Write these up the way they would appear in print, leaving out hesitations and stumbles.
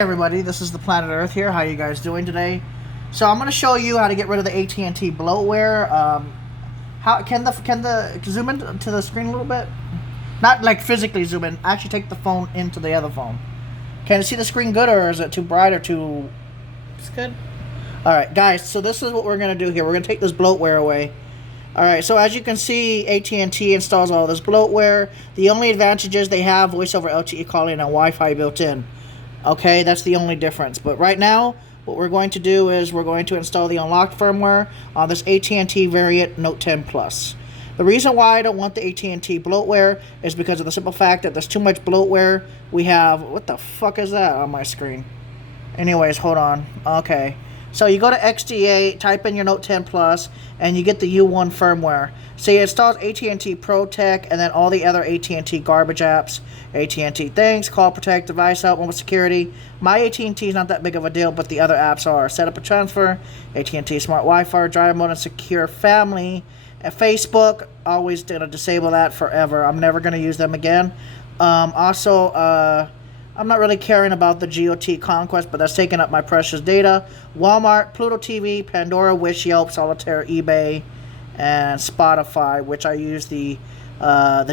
Everybody, this is the Planet Earth here. How you guys doing today? So I'm going to show you how to get rid of the AT&T bloatware. How can the zoom in to the screen a little bit? Not like physically zoom in. Actually, take the phone into the other phone. Can you see the screen good, or is it too bright or too? It's good. All right, guys. So this is what we're going to do here. We're going to take this bloatware away. All right. So as you can see, AT&T installs all this bloatware. The only advantage is they have voice over LTE calling and Wi-Fi built in. Okay, that's the only difference. But right now, what we're going to do is we're going to install the unlocked firmware on this AT&T variant Note 10 Plus. The reason why I don't want the AT&T bloatware is because of the simple fact that there's too much bloatware. We have, what the fuck is that on my screen? Anyways, hold on. Okay. So you go to XDA, type in your Note 10 Plus, and you get the U1 firmware. So it installs AT&T ProTech and then all the other AT&T garbage apps. AT&T Thanks, Call Protect, Device Help, Mobile Security. My AT&T is not that big of a deal, but the other apps are. Set Up a Transfer, AT&T Smart Wi-Fi, Drive Mode, and Secure Family. And Facebook, always going to disable that forever. I'm never going to use them again. I'm not really caring about the GOT Conquest, but that's taking up my precious data. Walmart, Pluto TV, Pandora, Wish, Yelp, Solitaire, eBay, and Spotify, which I use the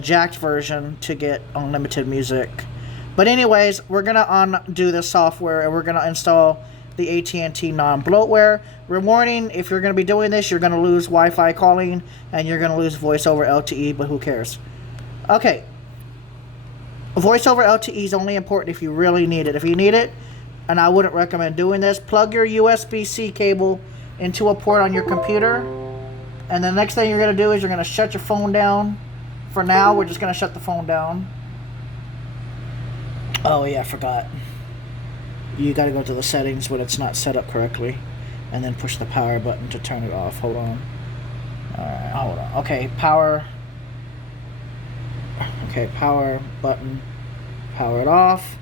jacked version to get unlimited music. But anyways, we're going to undo this software, and we're going to install the AT&T non-bloatware. Warning, if you're going to be doing this, you're going to lose Wi-Fi calling, and you're going to lose voice over LTE, but who cares? Okay. Voice over LTE is only important if you really need it. If you need it, and I wouldn't recommend doing this, plug your USB-C cable into a port on your computer. And the next thing you're going to do is you're going to shut your phone down. For now, we're just going to shut the phone down. Oh, yeah, I forgot. You got to go to the settings when it's not set up correctly. And then push the power button to turn it off. Hold on. Alright, hold on. Okay, power. Okay, power button, power it off.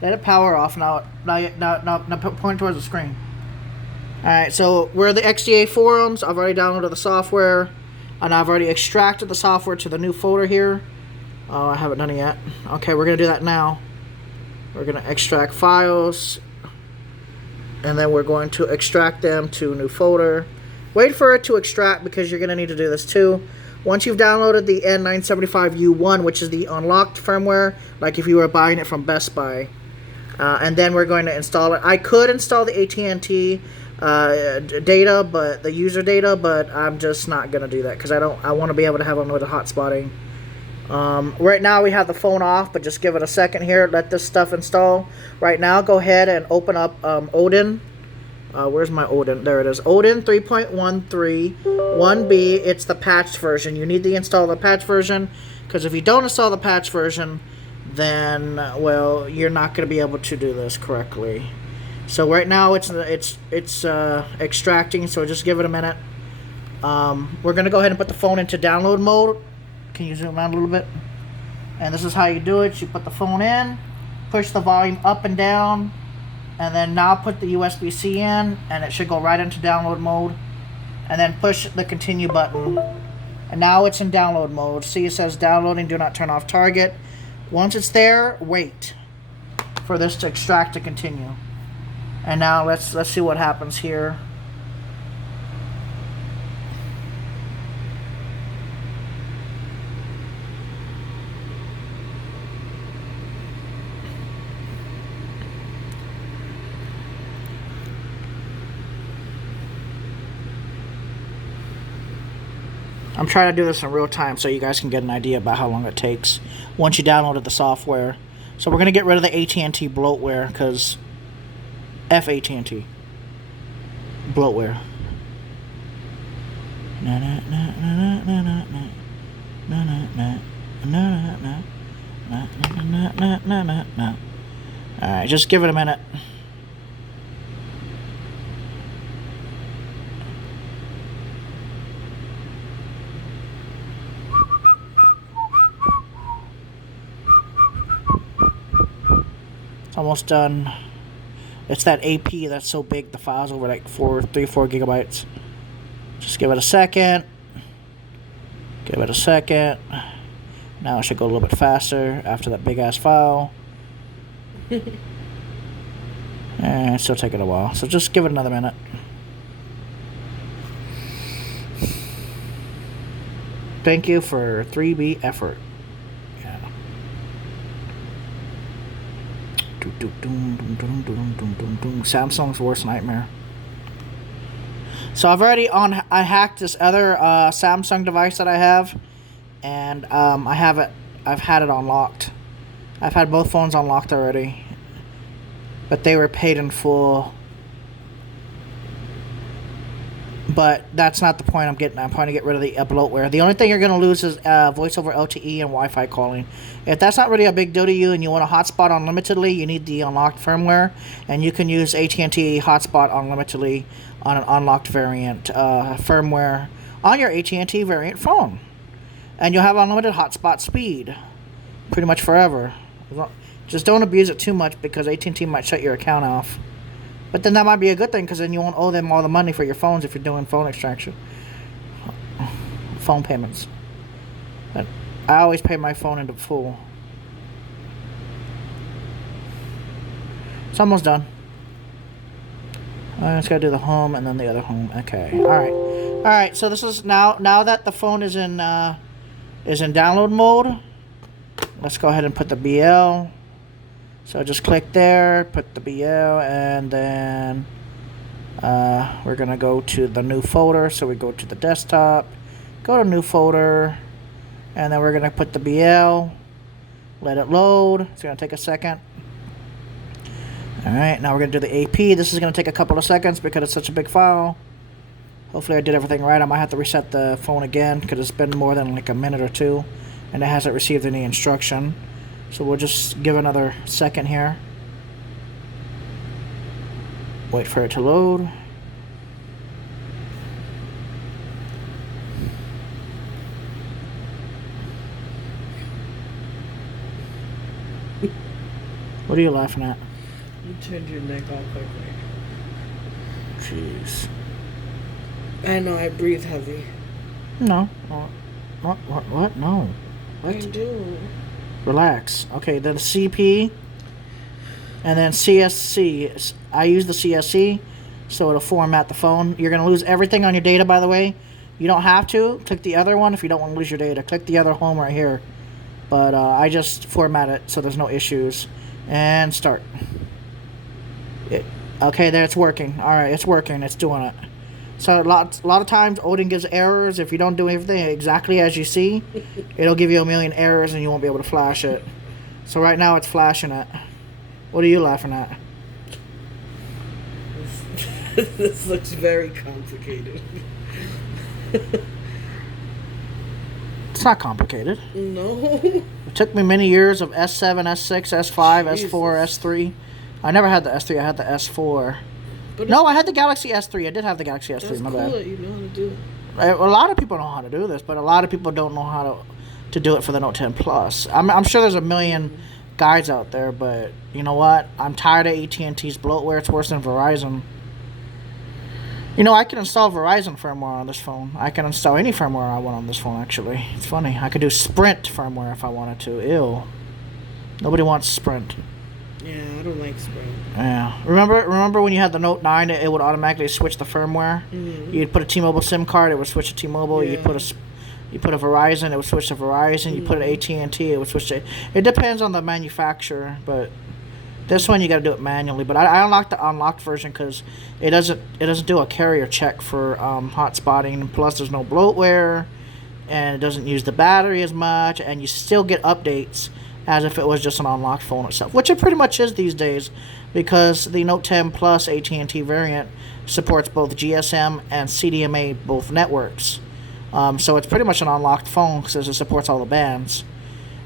Let it power off now. Now point towards the screen. Alright, so we're in the XDA forums. I've already downloaded the software, and I've already extracted the software to the new folder here. Oh, I haven't done it yet. Okay, we're going to do that now. We're going to extract files, and then we're going to extract them to a new folder. Wait for it to extract because you're going to need to do this too. Once you've downloaded the N975U1, which is the unlocked firmware, like if you were buying it from Best Buy, and then we're going to install it. I could install the AT&T data, but the user data, but I'm just not going to do that because I want to be able to have unlimited hotspotting. Right now we have the phone off, but just give it a second here. Let this stuff install. Right now, go ahead and open up Odin. Where's my Odin? There it is. Odin 3.13 1B. It's the patched version. You need to install the patch version, because if you don't install the patch version, then, well, you're not going to be able to do this correctly. So right now it's extracting, so just give it a minute. We're going to go ahead and put the phone into download mode. Can you zoom out a little bit? And this is how you do it. You put the phone in, push the volume up and down, and then now put the USB-C in, and it should go right into download mode. And then push the continue button. And now it's in download mode. See, it says downloading, do not turn off target. Once it's there, wait for this to extract to continue. And now let's see what happens here. I'm trying to do this in real time so you guys can get an idea about how long it takes once you downloaded the software. So we're going to get rid of the AT&T bloatware because F AT&T bloatware. Alright, just give it a minute. Almost done. It's that AP that's so big, the file's over like 4 gigabytes. Just give it a second. Give it a second. Now it should go a little bit faster after that big ass file. It's still taking a while, so just give it another minute. Thank you for 3B effort. Yeah. Samsung's worst nightmare. So I hacked this other Samsung device that I have, and I've had it unlocked. I've had both phones unlocked already, but they were paid in full. But that's not the point I'm getting. I'm trying to get rid of the bloatware. The only thing you're going to lose is voice over LTE and Wi-Fi calling. If that's not really a big deal to you and you want a hotspot unlimitedly, you need the unlocked firmware, and you can use AT&T hotspot unlimitedly on an unlocked variant firmware on your AT&T variant phone, and you'll have unlimited hotspot speed, pretty much forever. Just don't abuse it too much because AT&T might shut your account off. But then that might be a good thing because then you won't owe them all the money for your phones if you're doing phone extraction. Phone payments. But I always pay my phone into full. It's almost done. I just gotta do the home and then the other home. Okay. Alright, so this is now that the phone is in download mode, let's go ahead and put the BL. So just click there, put the BL, and then we're going to go to the new folder. So we go to the desktop, go to new folder, and then we're going to put the BL, let it load. It's going to take a second. Alright, now we're going to do the AP. This is going to take a couple of seconds because it's such a big file. Hopefully I did everything right. I might have to reset the phone again because it's been more than like a minute or two, and it hasn't received any instruction. So we'll just give another second here. Wait for it to load. What are you laughing at? You turned your neck all quickly. Jeez. I know, I breathe heavy. No. What? No. What? I do. Relax. Okay, then CP, and then CSC. I use the CSC, so it'll format the phone. You're going to lose everything on your data, by the way. You don't have to. Click the other one if you don't want to lose your data. Click the other home right here. But I just format it so there's no issues. And start. Okay, there, it's working. Alright, it's working. It's doing it. So a lot of times Odin gives errors if you don't do everything exactly as you see. It'll give you a million errors and you won't be able to flash it. So right now it's flashing it. What are you laughing at? This looks very complicated. It's not complicated. No. It took me many years of S7, S6, S5, Jesus. S4, S3. I never had the S3, I had the S4. No, I had the Galaxy S3. I did have the Galaxy S3. That's My cool bad. that you know how to do it. A lot of people know how to do this, but a lot of people don't know how to do it for the Note 10 Plus. I'm sure there's a million guides out there, but you know what? I'm tired of AT&T's bloatware. It's worse than Verizon. You know, I can install Verizon firmware on this phone. I can install any firmware I want on this phone, actually. It's funny. I could do Sprint firmware if I wanted to. Ew. Nobody wants Sprint. Yeah, I don't like Sprint. Yeah. Remember when you had the Note 9, it would automatically switch the firmware? Mm-hmm. You'd put a T-Mobile SIM card, it would switch to T-Mobile. Yeah. You put a Verizon, it would switch to Verizon. You put an AT&T, it would switch to... It depends on the manufacturer, but this one you got to do it manually. But I unlocked the unlocked version because it doesn't do a carrier check for hot spotting. Plus, there's no bloatware, and it doesn't use the battery as much, and you still get updates as if it was just an unlocked phone itself, which it pretty much is these days, because the Note 10 Plus AT&T variant supports both GSM and CDMA, both networks. So it's pretty much an unlocked phone because it supports all the bands.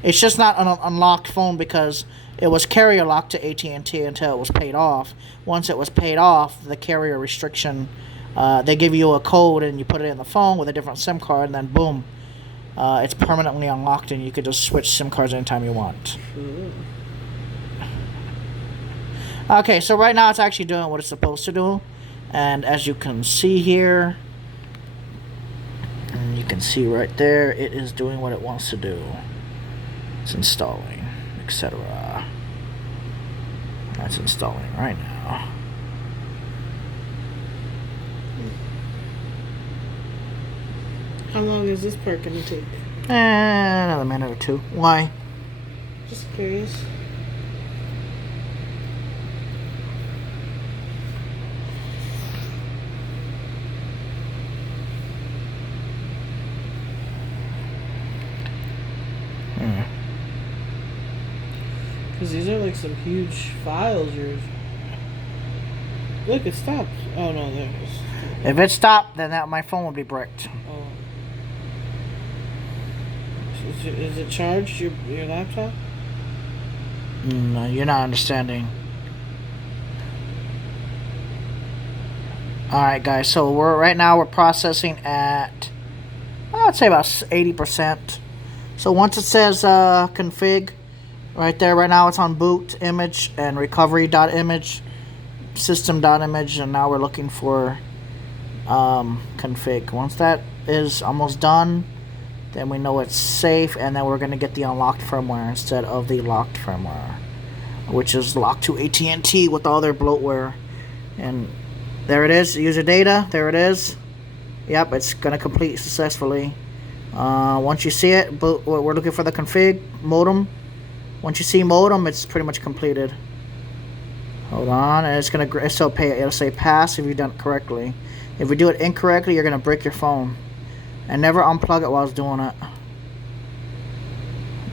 It's just not an unlocked phone because it was carrier locked to AT&T until it was paid off. Once it was paid off, the carrier restriction, they give you a code and you put it in the phone with a different SIM card, and then boom, it's permanently unlocked and you could just switch SIM cards anytime you want. Okay, so right now it's actually doing what it's supposed to do. And as you can see here, and you can see right there, it is doing what it wants to do. It's installing, etc. That's installing right now. How long is this part gonna take? Another minute or two. Why? Just curious. Because these are like some huge files. Look, it stopped. Oh no, there it is. If it stopped, then my phone would be bricked. Oh. Is it charged, your laptop? No, you're not understanding. Alright guys, so right now we're processing at, I'd say about 80%. So once it says config, right there, right now it's on boot image and recovery.image, system.image, and now we're looking for config. Once that is almost done, then we know it's safe, and then we're going to get the unlocked firmware instead of the locked firmware, which is locked to AT&T with all their bloatware. And there it is, user data, there it is. Yep, it's going to complete successfully. Once you see it, we're looking for the config modem. Once you see modem, it's pretty much completed. Hold on, and it's going to it'll say pass if you've done it correctly. If you do it incorrectly, you're going to break your phone. And never unplug it while it's doing it.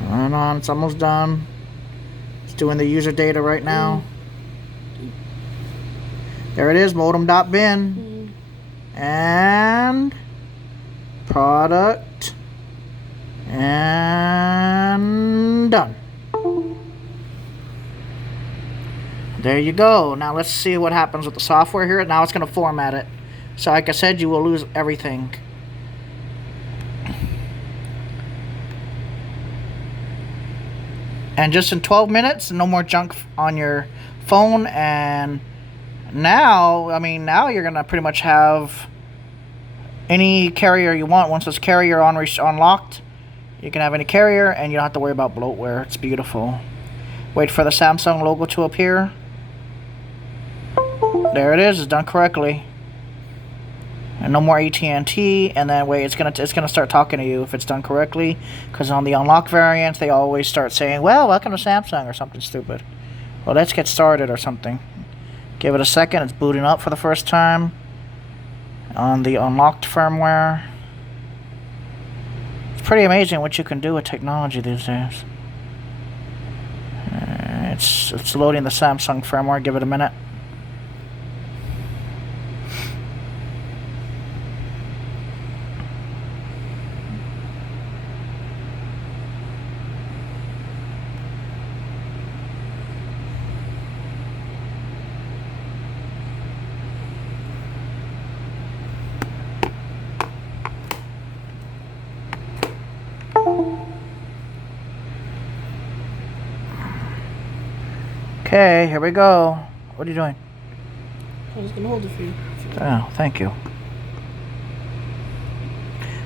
Hold on, it's almost done. It's doing the user data right now. There it is, modem.bin. And product. And done. There you go. Now let's see what happens with the software here. Now it's going to format it. So like I said, you will lose everything. And just in 12 minutes, no more junk on your phone. And now, now you're going to pretty much have any carrier you want. Once this carrier unlocked, you can have any carrier and you don't have to worry about bloatware. It's beautiful. Wait for the Samsung logo to appear. There it is. It's done correctly. And no more AT&T, and then wait, it's gonna start talking to you if it's done correctly, because on the unlock variant they always start saying, well, welcome to Samsung, or something stupid. Well, let's get started or something. Give it a second. It's booting up for the first time on the unlocked firmware. It's pretty amazing what you can do with technology these days. It's loading the Samsung firmware. Give it a minute. Okay, here we go. What are you doing? I was gonna hold it for you. Oh, thank you.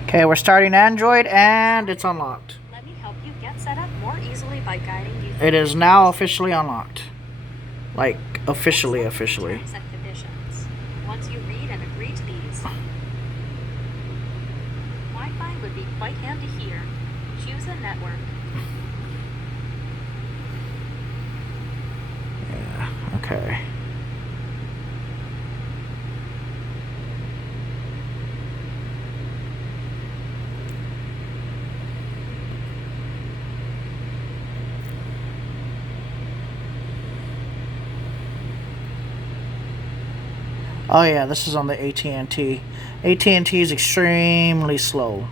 Okay, we're starting Android, and it's unlocked. Let me help you get set up more easily by guiding you. It is now officially unlocked. Like, officially. Terms and conditions. Once you read and agree to these, Wi-Fi would be quite handy here. Choose a network. Yeah, okay. Oh yeah, this is on the AT&T. AT&T is extremely slow.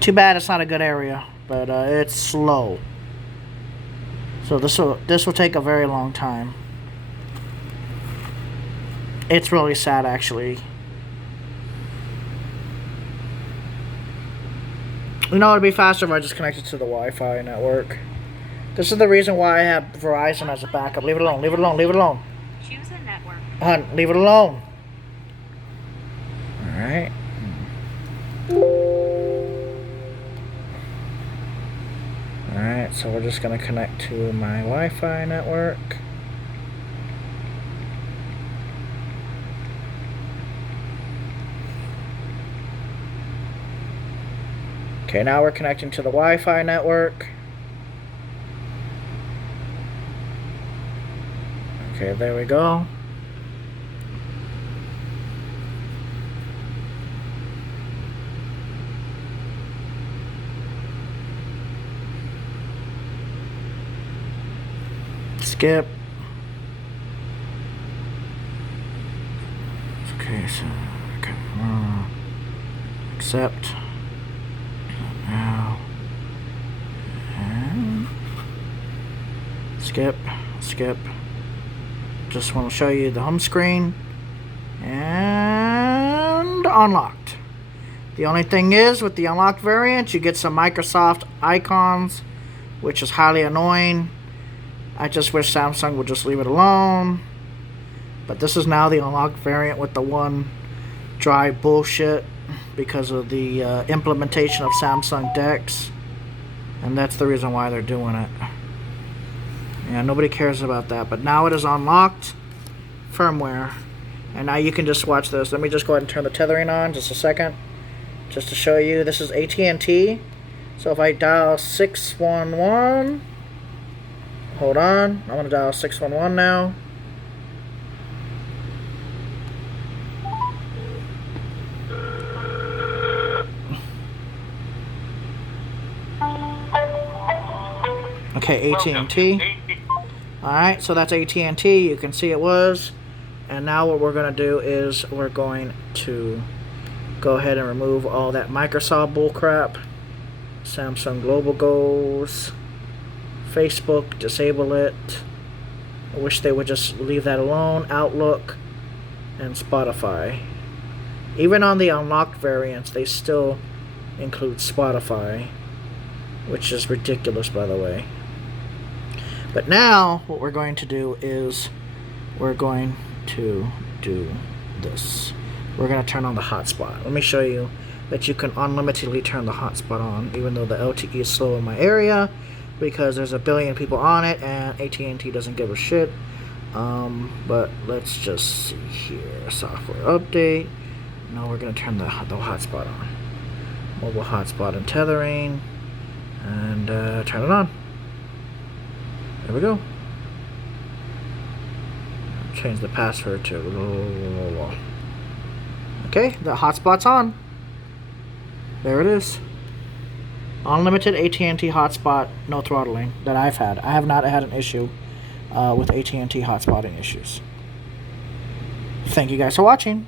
Too bad it's not a good area, but it's slow. So this will take a very long time. It's really sad, actually. You know, it'd be faster if I just connected to the Wi-Fi network. This is the reason why I have Verizon as a backup. Leave it alone. Leave it alone. Leave it alone. Choose a network. Hun, leave it alone. All right. Alright, so we're just going to connect to my Wi-Fi network. Okay, now we're connecting to the Wi-Fi network. Okay, there we go. Skip. Okay, so okay, accept. Now and skip. Just want to show you the home screen and unlocked. The only thing is, with the unlocked variant, you get some Microsoft icons, which is highly annoying. I just wish Samsung would just leave it alone. But this is now the unlocked variant with the one dry bullshit because of the implementation of Samsung DeX. And that's the reason why they're doing it. Yeah, nobody cares about that. But now it is unlocked firmware. And now you can just watch this. Let me just go ahead and turn the tethering on just a second. Just to show you, this is AT&T. So if I dial 611, hold on, I'm going to dial 611 now. Okay, AT&T. Alright, so that's AT&T. You can see it was. And now what we're going to do is we're going to go ahead and remove all that Microsoft bullcrap. Samsung Global Goals. Facebook, disable it. I wish they would just leave that alone. Outlook and Spotify. Even on the unlocked variants, they still include Spotify, which is ridiculous, by the way. But now, what we're going to do is we're going to do this. We're going to turn on the hotspot. Let me show you that you can unlimitedly turn the hotspot on, even though the LTE is slow in my area, because there's a billion people on it, and AT&T doesn't give a shit. But let's just see here. Software update. Now we're going to turn the hotspot on. Mobile hotspot and tethering. And turn it on. There we go. Change the password to... Okay, the hotspot's on. There it is. Unlimited AT&T hotspot, no throttling that I've had. I have not had an issue with AT&T hotspotting issues. Thank you guys for watching.